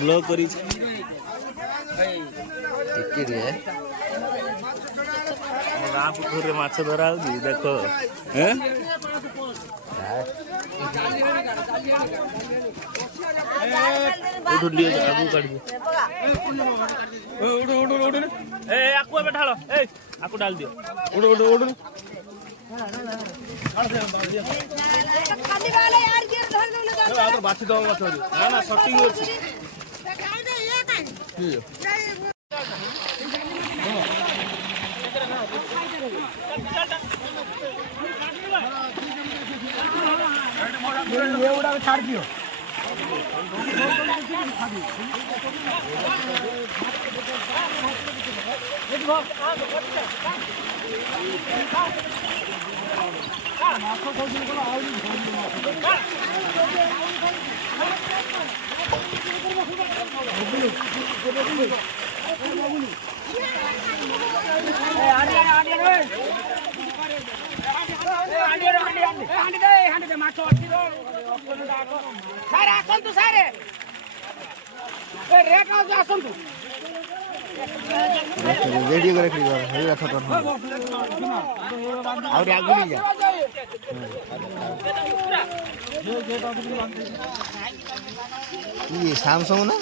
blog କରିଛି ଗାଁ ପୋଖରୀରେ ମାଛ ଧରା ହଉଛି ଦେଖ ଆଗକୁ କାଢିବ ଆକୁ ଏବେ ଢାଳ ଆକୁ ଢାଳି ଦିଅ ବାଛି ଦବ ମାଛ ନା ସଟିଂ ଅଛି ଛାଡି ଦିଅ वीडियो करे ये सैमसंग ना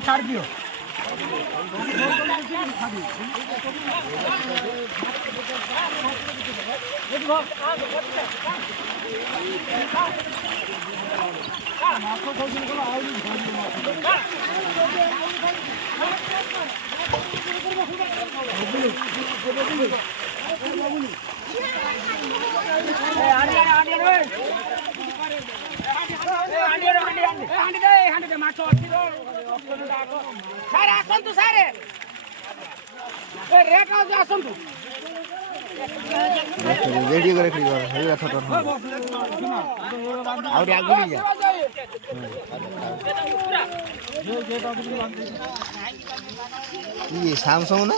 छाड़ दियो वीडियो करे ये सैमसंग ना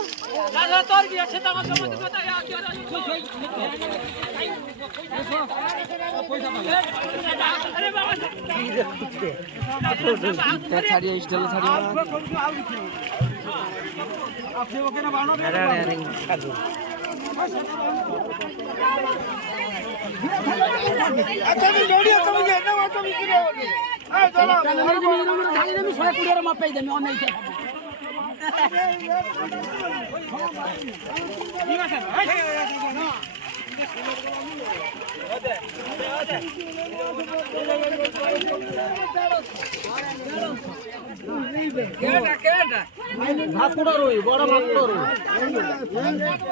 भाकुड़ा रोई बड़ा भाकुड़ा रोई